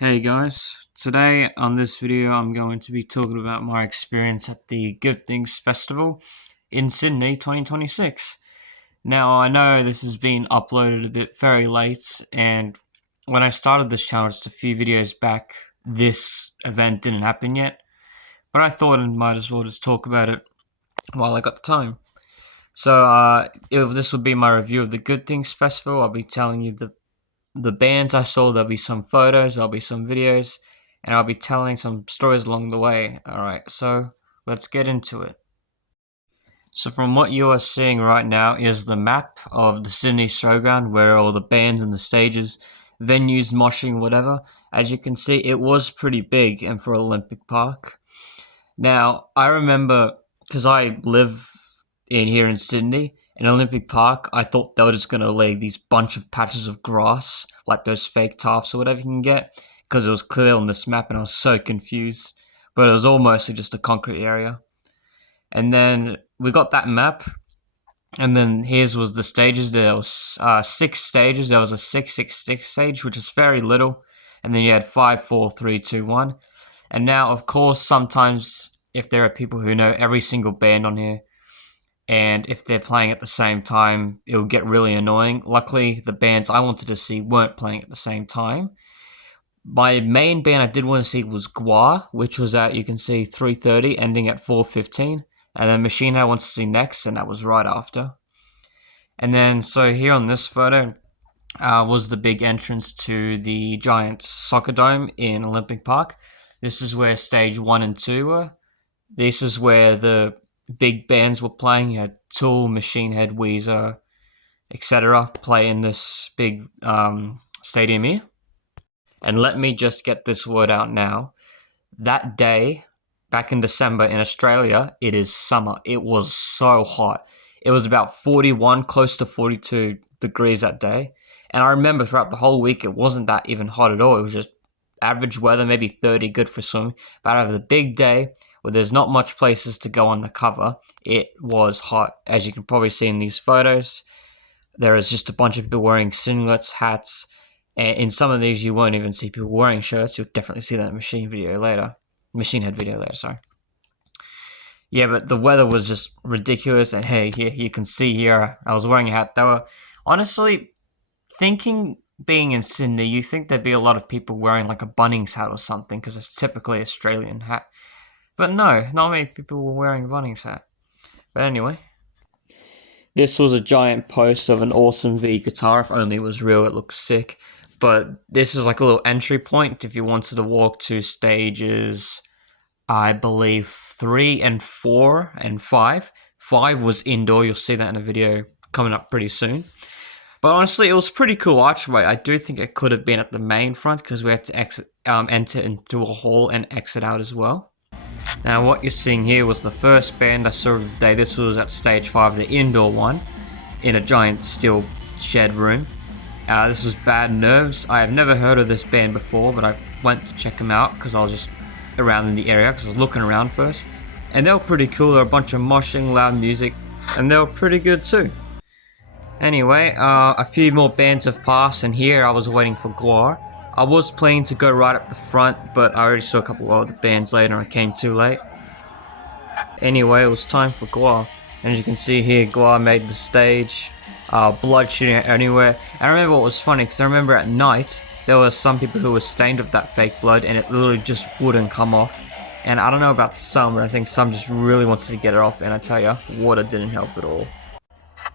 Hey guys, today on this video I'm going to be talking about my experience at the Good Things Festival in Sydney 2026. Now I know this has been uploaded a bit very late, and when I started this channel just a few videos back, this event didn't happen yet, but I thought I might as well just talk about it while I got the time. So if this will be my review of the Good Things Festival, I'll be telling you the bands I saw. There'll be some photos, there'll be some videos, and I'll be telling some stories along the way. Alright, so let's get into it. So from what you are seeing right now is the map of the Sydney Showground, where all the bands and the stages, venues, moshing, whatever. As you can see, it was pretty big and for Olympic Park. Now, I remember, because I live in here in Sydney, in Olympic Park, I thought they were just going to lay these bunch of patches of grass, like those fake turfs or whatever you can get, because it was clear on this map and I was so confused. But it was all mostly just a concrete area. And then we got that map, and then here's was the stages. There was 6 stages. There was a 6-6-6 stage, which is very little. And then you had 5, 4, 3, 2, 1. And now, of course, sometimes if there are people who know every single band on here, and if they're playing at the same time, it'll get really annoying. Luckily, the bands I wanted to see weren't playing at the same time. My main band I did want to see was Gua, which was at, you can see, 3:30, ending at 4:15. And then Machine Head I wanted to see next, and that was right after. And then, so here on this photo was the big entrance to the giant soccer dome in Olympic Park. This is where stage 1 and 2 were. This is where the big bands were playing. You had Tool, Machine Head, Weezer, etc. play in this big stadium here. And let me just get this word out now. That day, back in December in Australia, it is summer. It was so hot. It was about 41, close to 42 degrees that day. And I remember throughout the whole week, it wasn't that even hot at all. It was just average weather, maybe 30, good for swimming. But out of the big day, where there's not much places to go on the cover, it was hot. As you can probably see in these photos, there is just a bunch of people wearing singlets, hats, and in some of these you won't even see people wearing shirts. You'll definitely see that Machine Head video later, sorry. Yeah, but the weather was just ridiculous, and hey, here you can see here, I was wearing a hat. They were, honestly, thinking being in Sydney, you think there'd be a lot of people wearing like a Bunnings hat or something, because it's typically Australian hat. But no, not many people were wearing a Bunnings hat. But anyway. This was a giant post of an Awesome V guitar. If only it was real, it looked sick. But this is like a little entry point if you wanted to walk to stages, I believe 3 and 4 and 5. 5 was indoor. You'll see that in a video coming up pretty soon. But honestly, it was a pretty cool archway. I do think it could have been at the main front because we had to enter into a hall and exit out as well. Now what you're seeing here was the first band I saw of the day. This was at stage 5, the indoor one, in a giant steel shed room. This was Bad Nerves. I have never heard of this band before, but I went to check them out because I was just around in the area because I was looking around first. And they were pretty cool. There were a bunch of moshing, loud music, and they were pretty good too. Anyway, a few more bands have passed, and here I was waiting for Guar. I was planning to go right up the front, but I already saw a couple of other bands later and I came too late. Anyway, it was time for Guar. And as you can see here, Guar made the stage. Blood shooting anywhere. And I remember what was funny, because I remember at night, there were some people who were stained with that fake blood and it literally just wouldn't come off. And I don't know about some, but I think some just really wanted to get it off, and I tell you, water didn't help at all.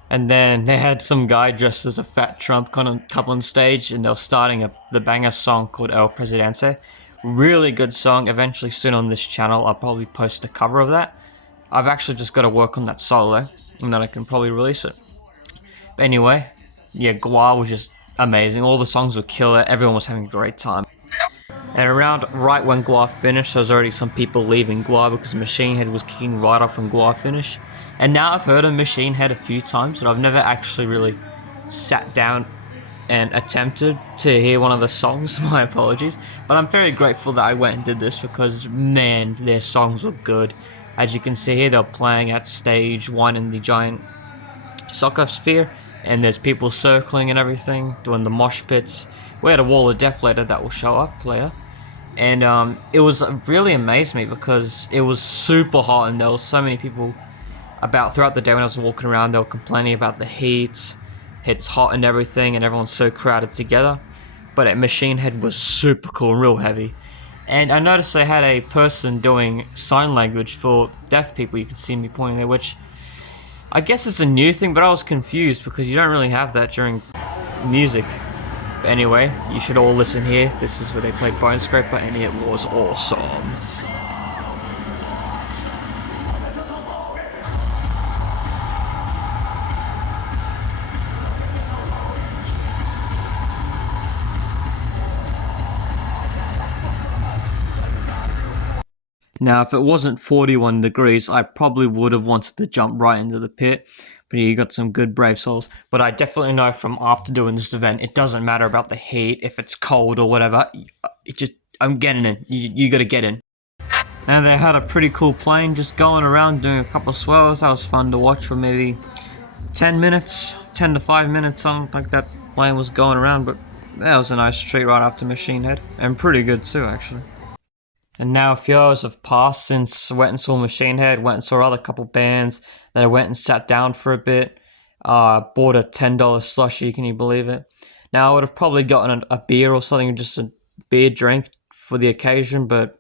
And then they had some guy dressed as a fat Trump couple on stage, and they were starting the banger song called El Presidente. Really good song. Eventually soon on this channel I'll probably post a cover of that. I've actually just got to work on that solo, and then I can probably release it. But anyway, yeah, Gua was just amazing. All the songs were killer. Everyone was having a great time. And around right when Gua finished, there was already some people leaving Gua because Machine Head was kicking right off when Gua finished. And now I've heard of Machine Head a few times, but I've never actually really sat down and attempted to hear one of the songs. My apologies. But I'm very grateful that I went and did this because, man, their songs were good. As you can see here, they're playing at stage 1 in the giant soccer sphere, and there's people circling and everything, doing the mosh pits. we had a Wall of Death later that will show up later. And it was really amazed me because it was super hot and there was so many people about throughout the day when I was walking around. They were complaining about the heat, it's hot and everything, and everyone's so crowded together. But at Machine Head was super cool and real heavy. And I noticed they had a person doing sign language for deaf people. You can see me pointing there, which I guess it's a new thing, but I was confused because you don't really have that during music. But anyway, you should all listen here. This is where they played Bone Scraper, and it was awesome. Now, if it wasn't 41 degrees, I probably would have wanted to jump right into the pit. But yeah, you got some good brave souls. But I definitely know from after doing this event, it doesn't matter about the heat, if it's cold or whatever. I'm getting in. You gotta get in. And they had a pretty cool plane just going around doing a couple of swirls. That was fun to watch for maybe 10 minutes, 10 to 5 minutes, something like that. Plane was going around, but that was a nice treat right after Machine Head. And pretty good too, actually. And now a few hours have passed since I went and saw Machine Head, went and saw other couple bands, then I went and sat down for a bit, bought a $10 slushie, can you believe it? Now I would have probably gotten a beer or something, just a beer drink for the occasion, but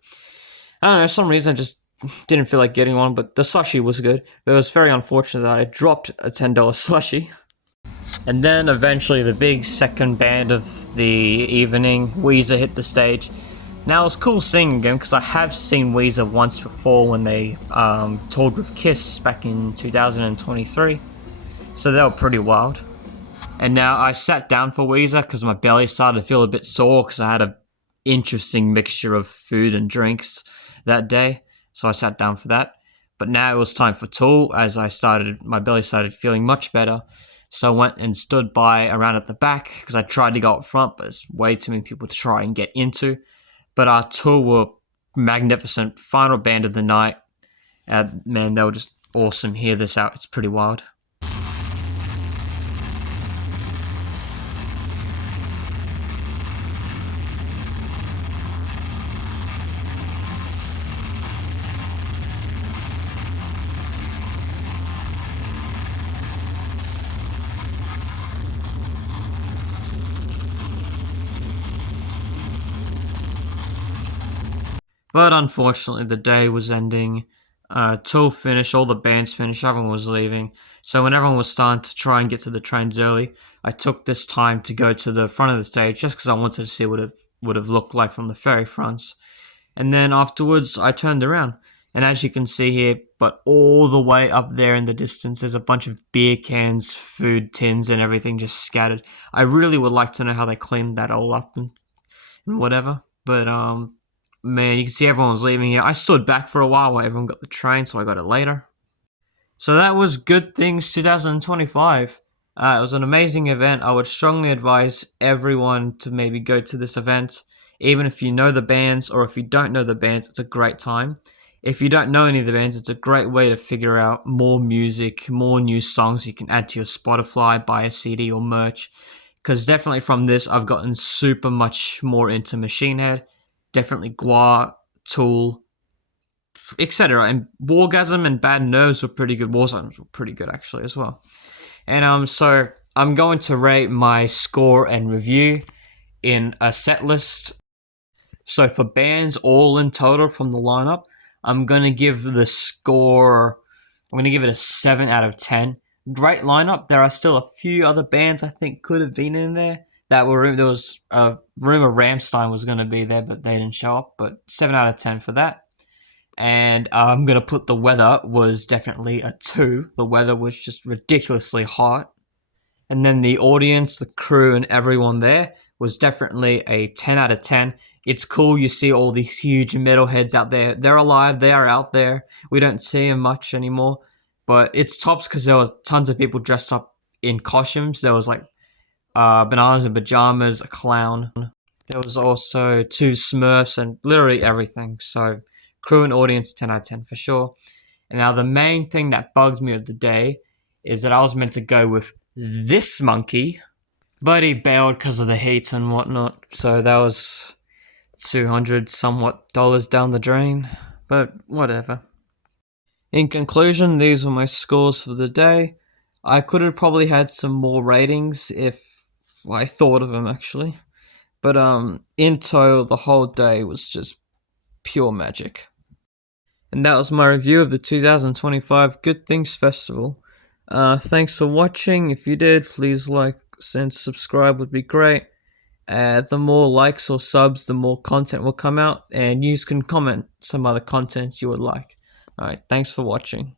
I don't know, for some reason I just didn't feel like getting one, but the slushie was good. But it was very unfortunate that I dropped a $10 slushie. And then eventually the big second band of the evening, Weezer, hit the stage. Now, it was cool seeing them because I have seen Weezer once before when they toured with Kiss back in 2023. So they were pretty wild. And now I sat down for Weezer because my belly started to feel a bit sore because I had an interesting mixture of food and drinks that day. So I sat down for that. But now it was time for Tool as my belly started feeling much better. So I went and stood by around at the back because I tried to go up front, but there's way too many people to try and get into. But our Tool were magnificent. Final band of the night. Man, they were just awesome. Hear this out. It's pretty wild. But unfortunately, the day was ending. Tool finished, all the bands finished, everyone was leaving. So when everyone was starting to try and get to the trains early, I took this time to go to the front of the stage just because I wanted to see what it would have looked like from the ferry fronts. And then afterwards, I turned around. And as you can see here, but all the way up there in the distance, there's a bunch of beer cans, food tins, and everything just scattered. I really would like to know how they cleaned that all up and whatever. But man, you can see everyone was leaving here. I stood back for a while everyone got the train, so I got it later. So that was Good Things 2025. It was an amazing event. I would strongly advise everyone to maybe go to this event. Even if you know the bands or if you don't know the bands, it's a great time. If you don't know any of the bands, it's a great way to figure out more music, more new songs you can add to your Spotify, buy a CD or merch. Because definitely from this, I've gotten super much more into Machine Head. Definitely Gwar, Tool, etc. And Wargasm and Bad Nerves were pretty good. Warzones were pretty good actually as well. And so I'm going to rate my score and review in a set list. So for bands all in total from the lineup, I'm going to give the score, I'm going to give it a 7 out of 10. Great lineup. There are still a few other bands I think could have been in there. There was a rumor Rammstein was going to be there, but they didn't show up. But 7 out of 10 for that. And I'm going to put the weather was definitely a 2. The weather was just ridiculously hot. And then the audience, the crew, and everyone there was definitely a 10 out of 10. It's cool you see all these huge metalheads out there. They're alive. They are out there. We don't see them much anymore. But it's tops because there was tons of people dressed up in costumes. There was like bananas and pajamas, a clown. There was also 2 Smurfs and literally everything. So crew and audience, 10 out of 10 for sure. And now the main thing that bugged me of the day is that I was meant to go with this monkey. but he bailed because of the heat and whatnot. So that was 200 somewhat dollars down the drain. But whatever. In conclusion, these were my scores for the day. I could have probably had some more ratings if I thought of them actually. But in total, the whole day was just pure magic. And that was my review of the 2025 Good Things Festival. Thanks for watching. If you did, please like and subscribe would be great. The more likes or subs, the more content will come out, and you can comment some other content you would like. Alright, thanks for watching.